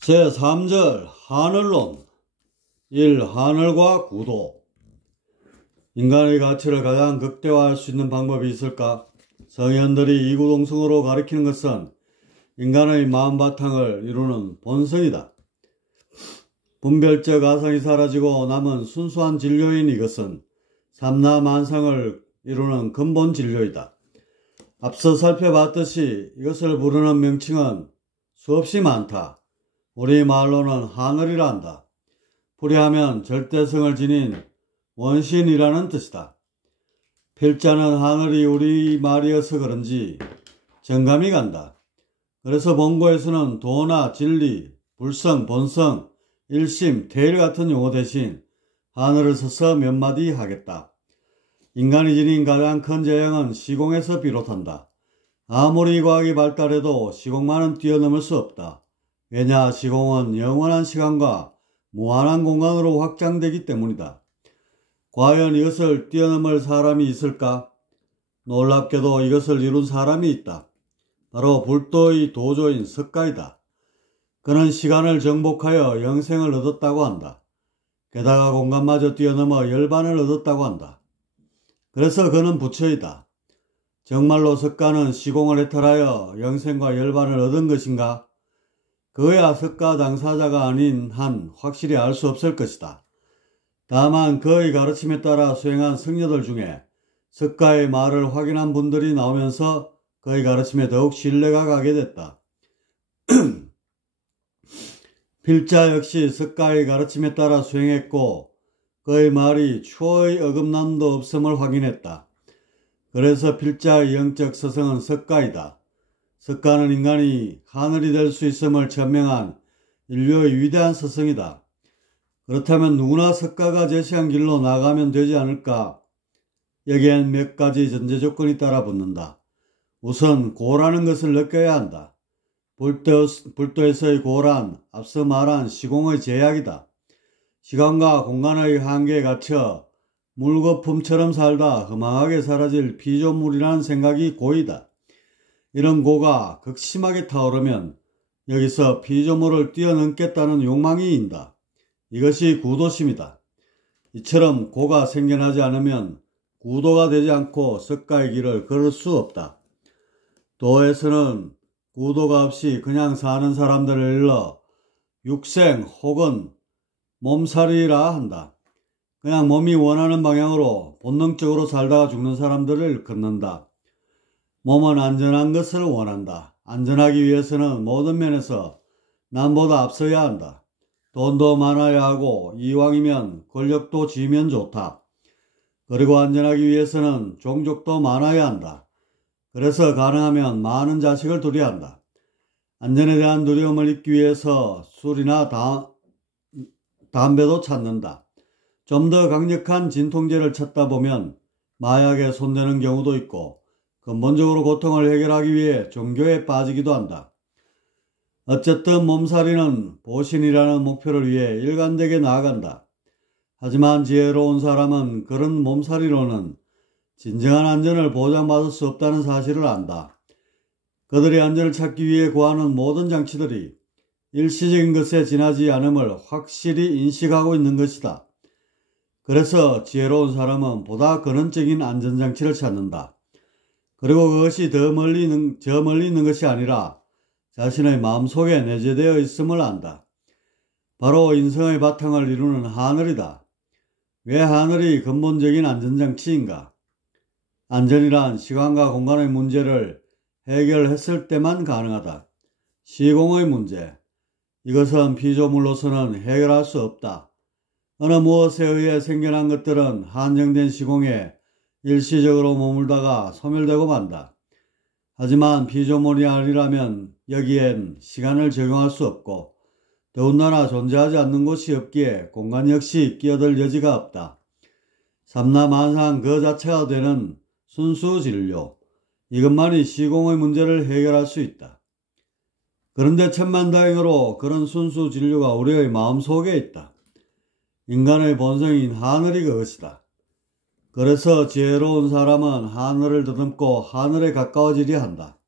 제3절 하늘론 1. 하늘과 구도. 인간의 가치를 가장 극대화할 수 있는 방법이 있을까? 성현들이 이구동성으로 가리키는 것은 인간의 마음 바탕을 이루는 본성이다. 분별적 아상이 사라지고 남은 순수한 진료인 이것은 삼라만상을 이루는 근본 진료이다. 앞서 살펴봤듯이 이것을 부르는 명칭은 수없이 많다. 우리말로는 하늘이라 한다. 풀이하면 절대성을 지닌 원신이라는 뜻이다. 필자는 하늘이 우리말이어서 그런지 정감이 간다. 그래서 본고에서는 도나 진리, 불성, 본성, 일심, 태일 같은 용어 대신 하늘을 써서 몇 마디 하겠다. 인간이 지닌 가장 큰 재앙은 시공에서 비롯한다. 아무리 과학이 발달해도 시공만은 뛰어넘을 수 없다. 왜냐, 시공은 영원한 시간과 무한한 공간으로 확장되기 때문이다. 과연 이것을 뛰어넘을 사람이 있을까? 놀랍게도 이것을 이룬 사람이 있다. 바로 불도의 도조인 석가이다. 그는 시간을 정복하여 영생을 얻었다고 한다. 게다가 공간마저 뛰어넘어 열반을 얻었다고 한다. 그래서 그는 부처이다. 정말로 석가는 시공을 해탈하여 영생과 열반을 얻은 것인가? 그야 석가 당사자가 아닌 한 확실히 알 수 없을 것이다. 다만 그의 가르침에 따라 수행한 승려들 중에 석가의 말을 확인한 분들이 나오면서 그의 가르침에 더욱 신뢰가 가게 됐다. 필자 역시 석가의 가르침에 따라 수행했고 그의 말이 추호의 어긋남도 없음을 확인했다. 그래서 필자의 영적 서성은 석가이다. 석가는 인간이 하늘이 될 수 있음을 천명한 인류의 위대한 서성이다. 그렇다면 누구나 석가가 제시한 길로 나가면 되지 않을까? 여기엔 몇 가지 전제 조건이 따라 붙는다. 우선 고라는 것을 느껴야 한다. 불도에서의 고란, 앞서 말한 시공의 제약이다. 시간과 공간의 한계에 갇혀 물거품처럼 살다 허망하게 사라질 피조물이라는 생각이 고이다. 이런 고가 극심하게 타오르면 여기서 피조물을 뛰어넘겠다는 욕망이 인다. 이것이 구도심이다. 이처럼 고가 생겨나지 않으면 구도가 되지 않고 석가의 길을 걸을 수 없다. 도에서는 구도가 없이 그냥 사는 사람들을 일러 육생 혹은 몸살이라 한다. 그냥 몸이 원하는 방향으로 본능적으로 살다가 죽는 사람들을 걷는다. 몸은 안전한 것을 원한다. 안전하기 위해서는 모든 면에서 남보다 앞서야 한다. 돈도 많아야 하고 이왕이면 권력도 쥐면 좋다. 그리고 안전하기 위해서는 종족도 많아야 한다. 그래서 가능하면 많은 자식을 두려야 한다. 안전에 대한 두려움을 잊기 위해서 술이나 담배도 찾는다. 좀 더 강력한 진통제를 찾다 보면 마약에 손대는 경우도 있고 근본적으로 고통을 해결하기 위해 종교에 빠지기도 한다. 어쨌든 몸살이는 보신이라는 목표를 위해 일관되게 나아간다. 하지만 지혜로운 사람은 그런 몸살이로는 진정한 안전을 보장받을 수 없다는 사실을 안다. 그들이 안전을 찾기 위해 구하는 모든 장치들이 일시적인 것에 지나지 않음을 확실히 인식하고 있는 것이다. 그래서 지혜로운 사람은 보다 근원적인 안전장치를 찾는다. 그리고 그것이 저 멀리 있는 것이 아니라 자신의 마음속에 내재되어 있음을 안다. 바로 인성의 바탕을 이루는 하늘이다. 왜 하늘이 근본적인 안전장치인가? 안전이란 시간과 공간의 문제를 해결했을 때만 가능하다. 시공의 문제. 이것은 피조물로서는 해결할 수 없다. 어느 무엇에 의해 생겨난 것들은 한정된 시공에 일시적으로 머물다가 소멸되고 만다. 하지만 피조물이 아니라면 여기엔 시간을 적용할 수 없고 더군다나 존재하지 않는 곳이 없기에 공간 역시 끼어들 여지가 없다. 삼라만상 그 자체가 되는 순수 진료. 이것만이 시공의 문제를 해결할 수 있다. 그런데 천만다행으로 그런 순수 진료가 우리의 마음속에 있다. 인간의 본성인 하늘이 그것이다. 그래서 지혜로운 사람은 하늘을 더듬고 하늘에 가까워지려 한다.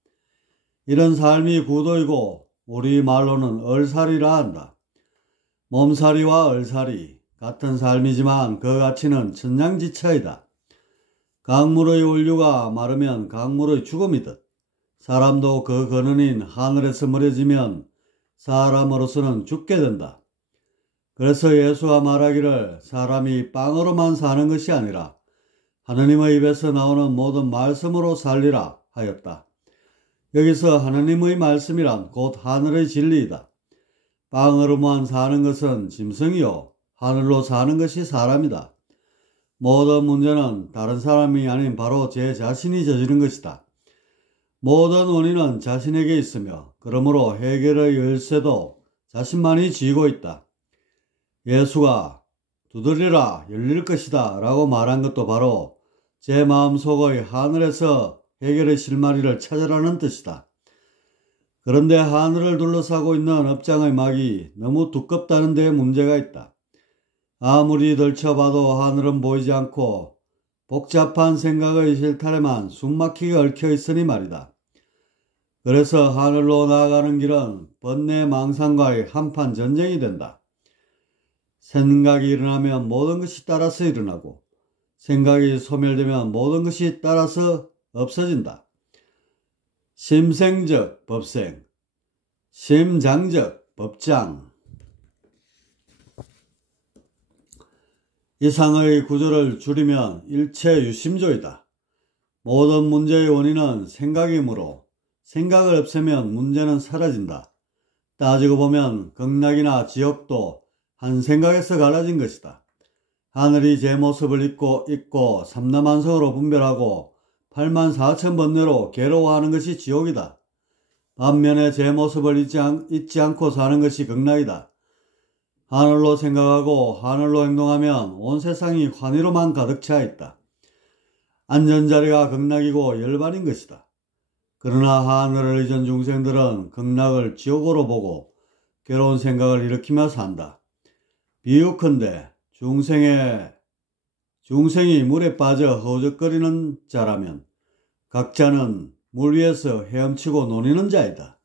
이런 삶이 구도이고 우리 말로는 얼살이라 한다. 몸살이와 얼살이 같은 삶이지만 그 가치는 천냥지차이다. 강물의 원류가 마르면 강물의 죽음이듯 사람도 그 근원인 하늘에서 멀어지면 사람으로서는 죽게 된다. 그래서 예수가 말하기를 사람이 빵으로만 사는 것이 아니라 하느님의 입에서 나오는 모든 말씀으로 살리라 하였다. 여기서 하느님의 말씀이란 곧 하늘의 진리이다. 빵으로만 사는 것은 짐승이요 하늘로 사는 것이 사람이다. 모든 문제는 다른 사람이 아닌 바로 제 자신이 저지른 것이다. 모든 원인은 자신에게 있으며 그러므로 해결의 열쇠도 자신만이 쥐고 있다. 예수가 두드리라 열릴 것이다 라고 말한 것도 바로 제 마음속의 하늘에서 해결의 실마리를 찾으라는 뜻이다. 그런데 하늘을 둘러싸고 있는 업장의 막이 너무 두껍다는 데 문제가 있다. 아무리 덜쳐봐도 하늘은 보이지 않고 복잡한 생각의 실타래만 숨막히게 얽혀 있으니 말이다. 그래서 하늘로 나아가는 길은 번뇌 망상과의 한판 전쟁이 된다. 생각이 일어나면 모든 것이 따라서 일어나고 생각이 소멸되면 모든 것이 따라서 없어진다. 심생적 법생, 심장적 법장. 이상의 구조를 줄이면 일체유심조이다. 모든 문제의 원인은 생각이므로 생각을 없애면 문제는 사라진다. 따지고 보면 극락이나 지옥도 한 생각에서 갈라진 것이다. 하늘이 제 모습을 잊고 삼라만성으로 분별하고 84,000번뇌로 괴로워하는 것이 지옥이다. 반면에 제 모습을 잊지 않고 사는 것이 극락이다. 하늘로 생각하고 하늘로 행동하면 온 세상이 환희로만 가득 차 있다. 안전자리가 극락이고 열반인 것이다. 그러나 하늘을 잊은 중생들은 극락을 지옥으로 보고 괴로운 생각을 일으키며 산다. 비유컨대 중생이 물에 빠져 허우적거리는 자라면 각자는 물 위에서 헤엄치고 노니는 자이다.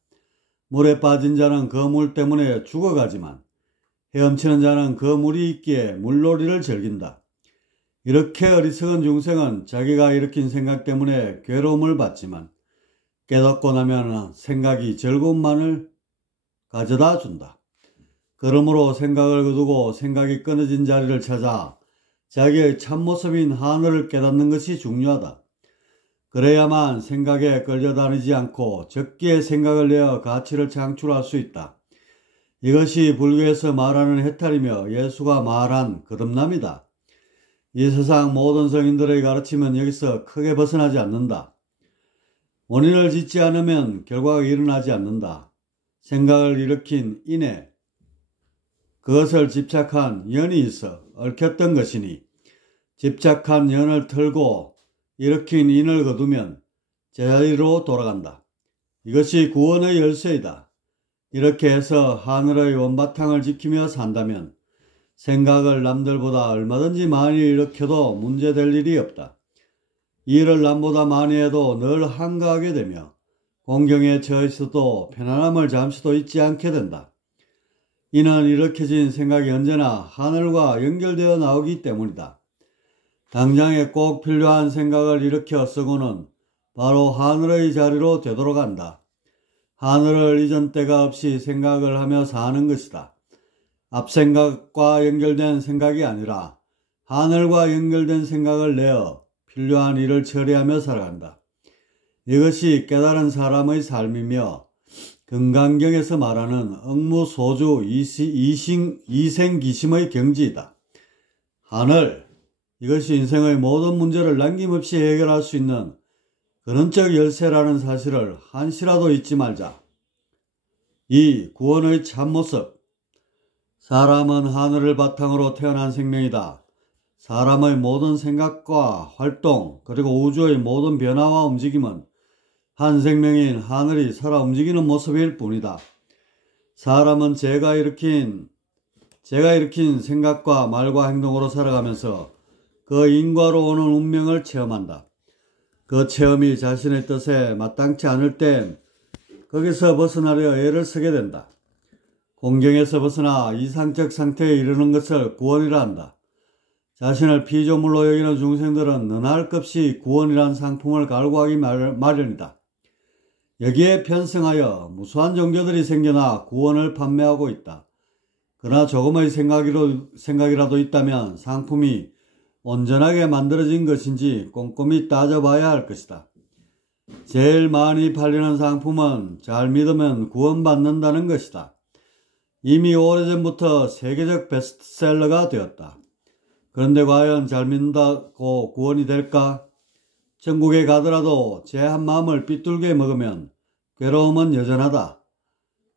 물에 빠진 자는 그 물 때문에 죽어가지만 헤엄치는 자는 그 물이 있기에 물놀이를 즐긴다. 이렇게 어리석은 중생은 자기가 일으킨 생각 때문에 괴로움을 받지만 깨닫고 나면 생각이 즐거움만을 가져다 준다. 그러므로 생각을 거두고 생각이 끊어진 자리를 찾아 자기의 참모습인 하늘을 깨닫는 것이 중요하다. 그래야만 생각에 끌려다니지 않고 적기에 생각을 내어 가치를 창출할 수 있다. 이것이 불교에서 말하는 해탈이며 예수가 말한 거듭남이다. 이 세상 모든 성인들의 가르침은 여기서 크게 벗어나지 않는다. 원인을 짓지 않으면 결과가 일어나지 않는다. 생각을 일으킨 인에 그것을 집착한 연이 있어 얽혔던 것이니 집착한 연을 털고 일으킨 인을 거두면 제자리로 돌아간다. 이것이 구원의 열쇠이다. 이렇게 해서 하늘의 원바탕을 지키며 산다면 생각을 남들보다 얼마든지 많이 일으켜도 문제될 일이 없다. 일을 남보다 많이 해도 늘 한가하게 되며 공경에 처해 있어도 편안함을 잠시도 잊지 않게 된다. 이는 일으켜진 생각이 언제나 하늘과 연결되어 나오기 때문이다. 당장에 꼭 필요한 생각을 일으켜 쓰고는 바로 하늘의 자리로 되돌아간다. 하늘을 잊은 때가 없이 생각을 하며 사는 것이다. 앞생각과 연결된 생각이 아니라 하늘과 연결된 생각을 내어 필요한 일을 처리하며 살아간다. 이것이 깨달은 사람의 삶이며 금강경에서 말하는 억무소주 이생기심의 경지이다. 하늘, 이것이 인생의 모든 문제를 남김없이 해결할 수 있는 근원적 열쇠라는 사실을 한시라도 잊지 말자. 2. 구원의 참모습. 사람은 하늘을 바탕으로 태어난 생명이다. 사람의 모든 생각과 활동 그리고 우주의 모든 변화와 움직임은 한 생명인 하늘이 살아 움직이는 모습일 뿐이다. 사람은 제가 일으킨 생각과 말과 행동으로 살아가면서 그 인과로 오는 운명을 체험한다. 그 체험이 자신의 뜻에 마땅치 않을 땐 거기서 벗어나려 애를 쓰게 된다. 공경에서 벗어나 이상적 상태에 이르는 것을 구원이라 한다. 자신을 피조물로 여기는 중생들은 너나 할 것 없이 구원이란 상품을 갈구하기 마련이다. 여기에 편승하여 무수한 종교들이 생겨나 구원을 판매하고 있다. 그러나 조금의 생각이라도 있다면 상품이 온전하게 만들어진 것인지 꼼꼼히 따져봐야 할 것이다. 제일 많이 팔리는 상품은 잘 믿으면 구원받는다는 것이다. 이미 오래전부터 세계적 베스트셀러가 되었다. 그런데 과연 잘 믿는다고 구원이 될까? 천국에 가더라도 제 한 마음을 삐뚤게 먹으면 괴로움은 여전하다.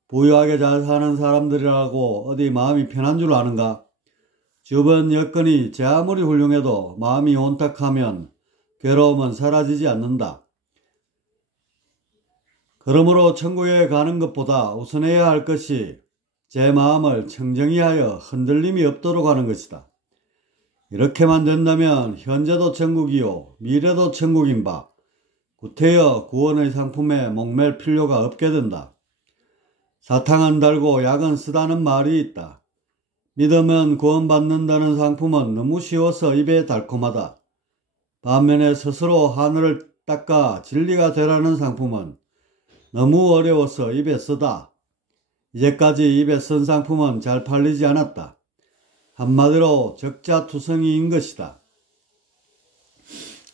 부유하게 잘 사는 사람들이라고 어디 마음이 편한 줄 아는가? 주변 여건이 제 아무리 훌륭해도 마음이 온탁하면 괴로움은 사라지지 않는다. 그러므로 천국에 가는 것보다 우선해야 할 것이 제 마음을 청정히 하여 흔들림이 없도록 하는 것이다. 이렇게만 된다면 현재도 천국이요 미래도 천국인 바 구태여 구원의 상품에 목맬 필요가 없게 된다. 사탕은 달고 약은 쓰다는 말이 있다. 믿으면 구원받는다는 상품은 너무 쉬워서 입에 달콤하다. 반면에 스스로 하늘을 닦아 진리가 되라는 상품은 너무 어려워서 입에 쓰다. 이제까지 입에 쓴 상품은 잘 팔리지 않았다. 한마디로 적자투성이인 것이다.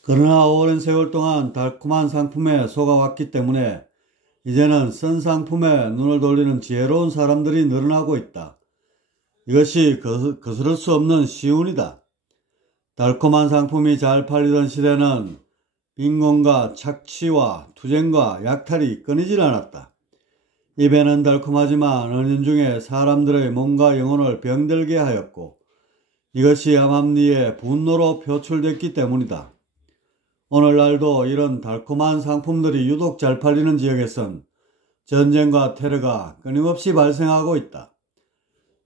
그러나 오랜 세월 동안 달콤한 상품에 속아왔기 때문에 이제는 쓴 상품에 눈을 돌리는 지혜로운 사람들이 늘어나고 있다. 이것이 거스를 수 없는 시운이다. 달콤한 상품이 잘 팔리던 시대는 빈곤과 착취와 투쟁과 약탈이 끊이질 않았다. 입에는 달콤하지만 은연중에 사람들의 몸과 영혼을 병들게 하였고 이것이 암암리에 분노로 표출됐기 때문이다. 오늘날도 이런 달콤한 상품들이 유독 잘 팔리는 지역에선 전쟁과 테러가 끊임없이 발생하고 있다.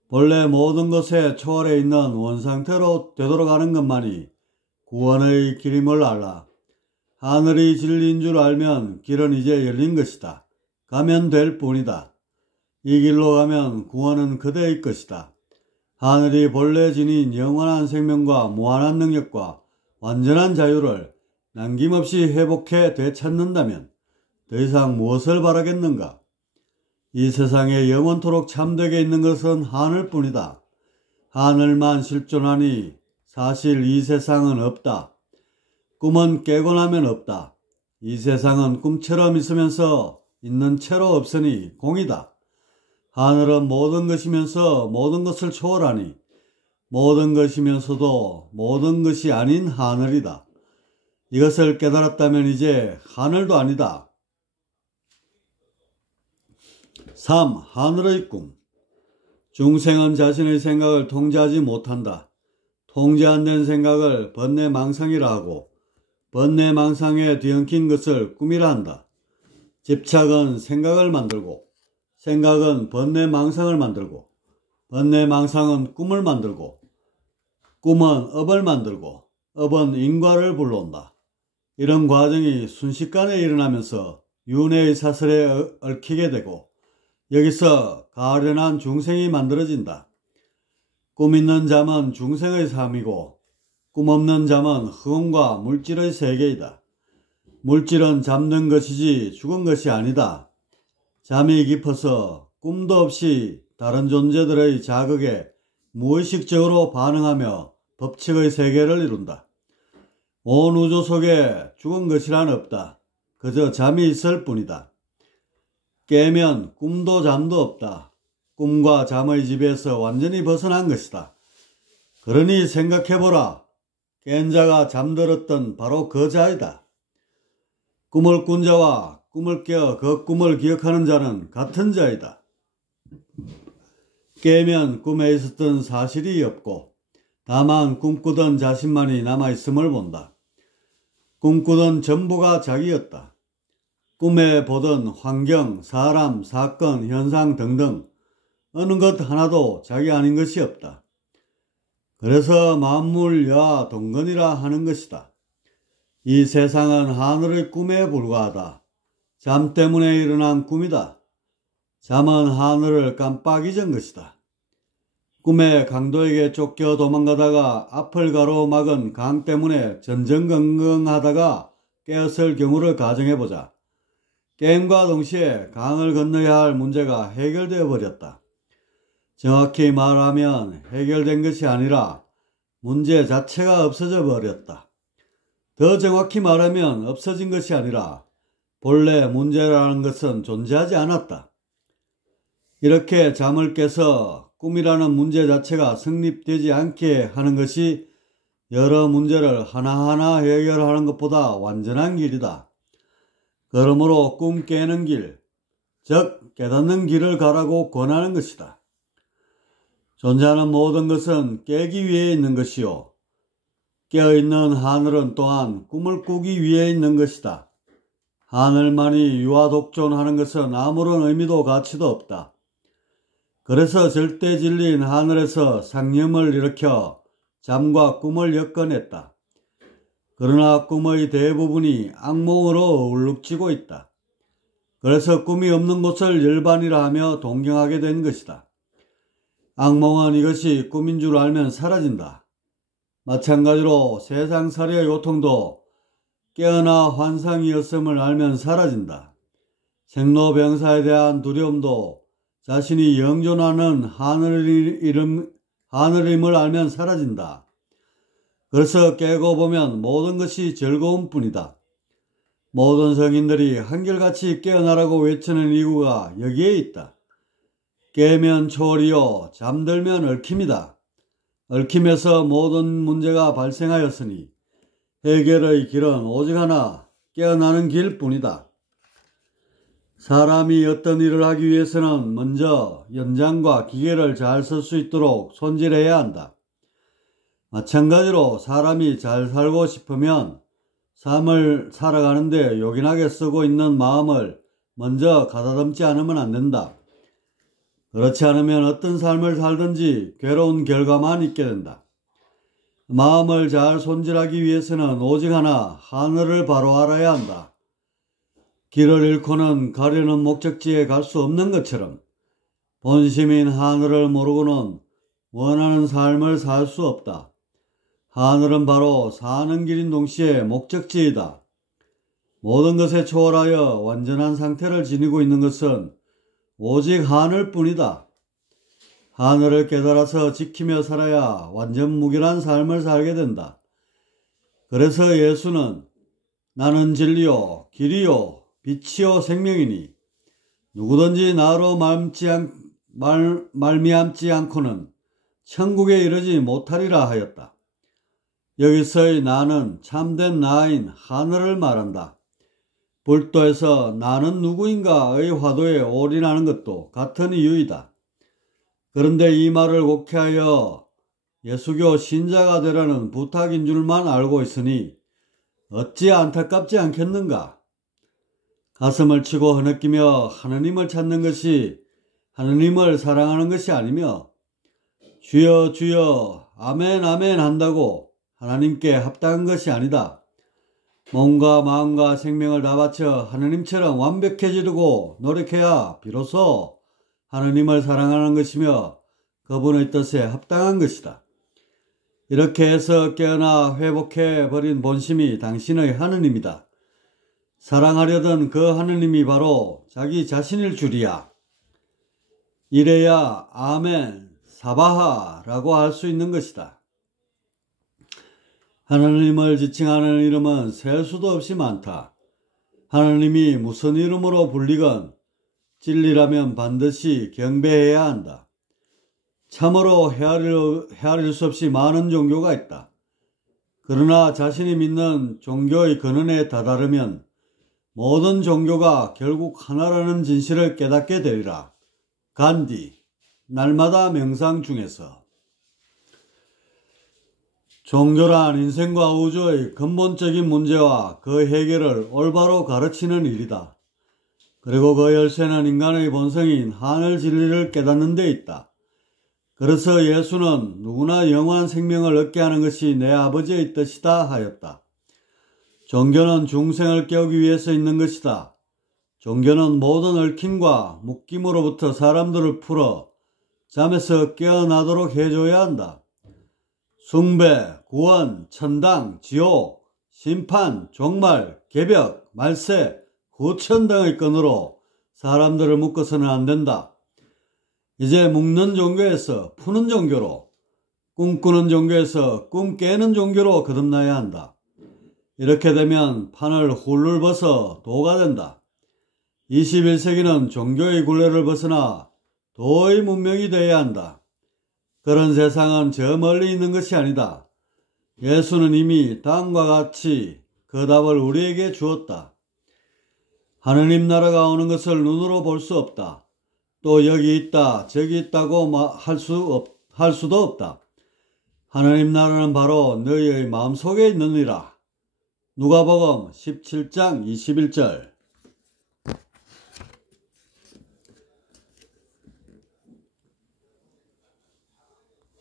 본래 모든 것에 초월해 있는 원상태로 되돌아가는 것만이 구원의 길임을 알라. 하늘이 진리인 줄 알면 길은 이제 열린 것이다. 가면 될 뿐이다. 이 길로 가면 구원은 그대의 것이다. 하늘이 본래 지닌 영원한 생명과 무한한 능력과 완전한 자유를 남김없이 회복해 되찾는다면 더 이상 무엇을 바라겠는가? 이 세상에 영원토록 참되게 있는 것은 하늘뿐이다. 하늘만 실존하니 사실 이 세상은 없다. 꿈은 깨고 나면 없다. 이 세상은 꿈처럼 있으면서 있는 채로 없으니 공이다. 하늘은 모든 것이면서 모든 것을 초월하니 모든 것이면서도 모든 것이 아닌 하늘이다. 이것을 깨달았다면 이제 하늘도 아니다. 3. 하늘의 꿈. 중생은 자신의 생각을 통제하지 못한다. 통제 안 된 생각을 번뇌망상이라 하고 번뇌망상에 뒤엉킨 것을 꿈이라 한다. 집착은 생각을 만들고 생각은 번뇌망상을 만들고 번뇌망상은 꿈을 만들고 꿈은 업을 만들고 업은 인과를 불러온다. 이런 과정이 순식간에 일어나면서 윤회의 사슬에 얽히게 되고 여기서 가련한 중생이 만들어진다. 꿈 있는 잠은 중생의 삶이고 꿈 없는 잠은 흑음과 물질의 세계이다. 물질은 잠든 것이지 죽은 것이 아니다. 잠이 깊어서 꿈도 없이 다른 존재들의 자극에 무의식적으로 반응하며 법칙의 세계를 이룬다. 온 우주 속에 죽은 것이란 없다. 그저 잠이 있을 뿐이다. 깨면 꿈도 잠도 없다. 꿈과 잠의 지배에서 완전히 벗어난 것이다. 그러니 생각해보라. 깬 자가 잠들었던 바로 그 자이다. 꿈을 꾼 자와 꿈을 깨어 그 꿈을 기억하는 자는 같은 자이다. 깨면 꿈에 있었던 사실이 없고 다만 꿈꾸던 자신만이 남아있음을 본다. 꿈꾸던 전부가 자기였다. 꿈에 보던 환경, 사람, 사건, 현상 등등 어느 것 하나도 자기 아닌 것이 없다. 그래서 만물 여하 동건이라 하는 것이다. 이 세상은 하늘의 꿈에 불과하다. 잠 때문에 일어난 꿈이다. 잠은 하늘을 깜빡 잊은 것이다. 꿈에 강도에게 쫓겨 도망가다가 앞을 가로막은 강 때문에 전전긍긍하다가 깨었을 경우를 가정해보자. 게임과 동시에 강을 건너야 할 문제가 해결되어 버렸다. 정확히 말하면 해결된 것이 아니라 문제 자체가 없어져 버렸다. 더 정확히 말하면 없어진 것이 아니라 본래 문제라는 것은 존재하지 않았다. 이렇게 잠을 깨서 꿈이라는 문제 자체가 성립되지 않게 하는 것이 여러 문제를 하나하나 해결하는 것보다 완전한 길이다. 그러므로 꿈 깨는 길, 즉 깨닫는 길을 가라고 권하는 것이다. 존재하는 모든 것은 깨기 위해 있는 것이요. 깨어있는 하늘은 또한 꿈을 꾸기 위해 있는 것이다. 하늘만이 유아독존하는 것은 아무런 의미도 가치도 없다. 그래서 절대 진리인 하늘에서 상념을 일으켜 잠과 꿈을 엮어냈다. 그러나 꿈의 대부분이 악몽으로 울룩지고 있다. 그래서 꿈이 없는 곳을 열반이라 하며 동경하게 된 것이다. 악몽은 이것이 꿈인 줄 알면 사라진다. 마찬가지로 세상살이의 고통도 깨어나 환상이었음을 알면 사라진다. 생로병사에 대한 두려움도 자신이 영존하는 하늘임을 알면 사라진다. 그래서 깨고 보면 모든 것이 즐거움 뿐이다. 모든 성인들이 한결같이 깨어나라고 외치는 이유가 여기에 있다. 깨면 초월이요, 잠들면 얽힘이다. 얽힘에서 모든 문제가 발생하였으니 해결의 길은 오직 하나, 깨어나는 길뿐이다. 사람이 어떤 일을 하기 위해서는 먼저 연장과 기계를 잘 쓸 수 있도록 손질해야 한다. 마찬가지로 사람이 잘 살고 싶으면 삶을 살아가는데 요긴하게 쓰고 있는 마음을 먼저 가다듬지 않으면 안 된다. 그렇지 않으면 어떤 삶을 살든지 괴로운 결과만 있게 된다. 마음을 잘 손질하기 위해서는 오직 하나, 하늘을 바로 알아야 한다. 길을 잃고는 가려는 목적지에 갈 수 없는 것처럼 본심인 하늘을 모르고는 원하는 삶을 살 수 없다. 하늘은 바로 사는 길인 동시에 목적지이다. 모든 것에 초월하여 완전한 상태를 지니고 있는 것은 오직 하늘뿐이다. 하늘을 깨달아서 지키며 살아야 완전 무결한 삶을 살게 된다. 그래서 예수는 나는 진리요, 길이요, 빛이요, 생명이니 누구든지 나로 말미암지 않고는 천국에 이르지 못하리라 하였다. 여기서의 나는 참된 나인 하늘을 말한다. 불도에서 나는 누구인가의 화두에 올인하는 것도 같은 이유이다. 그런데 이 말을 곡해하여 예수교 신자가 되라는 부탁인 줄만 알고 있으니 어찌 안타깝지 않겠는가? 가슴을 치고 흐느끼며 하느님을 찾는 것이 하느님을 사랑하는 것이 아니며 주여 주여 아멘 아멘 한다고 하나님께 합당한 것이 아니다. 몸과 마음과 생명을 다 바쳐 하느님처럼 완벽해지려고 노력해야 비로소 하느님을 사랑하는 것이며 그분의 뜻에 합당한 것이다. 이렇게 해서 깨어나 회복해버린 본심이 당신의 하느님이다. 사랑하려던 그 하느님이 바로 자기 자신일 줄이야. 이래야 아멘, 사바하라고 할 수 있는 것이다. 하느님을 지칭하는 이름은 셀 수도 없이 많다. 하느님이 무슨 이름으로 불리건 진리라면 반드시 경배해야 한다. 참으로 헤아릴 수 없이 많은 종교가 있다. 그러나 자신이 믿는 종교의 근원에 다다르면 모든 종교가 결국 하나라는 진실을 깨닫게 되리라. 간디, 날마다 명상 중에서. 종교란 인생과 우주의 근본적인 문제와 그 해결을 올바로 가르치는 일이다. 그리고 그 열쇠는 인간의 본성인 하늘 진리를 깨닫는 데 있다. 그래서 예수는 누구나 영원한 생명을 얻게 하는 것이 내 아버지의 뜻이다 하였다. 종교는 중생을 깨우기 위해서 있는 것이다. 종교는 모든 얽힘과 묶임으로부터 사람들을 풀어 잠에서 깨어나도록 해줘야 한다. 숭배, 구원, 천당, 지옥, 심판, 종말, 개벽, 말세, 후천 등의 끈으로 사람들을 묶어서는 안 된다. 이제 묶는 종교에서 푸는 종교로, 꿈꾸는 종교에서 꿈 깨는 종교로 거듭나야 한다. 이렇게 되면 판을 훌훌 벗어 도가 된다. 21세기는 종교의 굴레를 벗어나 도의 문명이 되어야 한다. 그런 세상은 저 멀리 있는 것이 아니다. 예수는 이미 다음과 같이 그 답을 우리에게 주었다. 하느님 나라가 오는 것을 눈으로 볼 수 없다. 또 여기 있다 저기 있다고 할 수도 없다. 하느님 나라는 바로 너희의 마음속에 있느니라. 누가복음 17장 21절.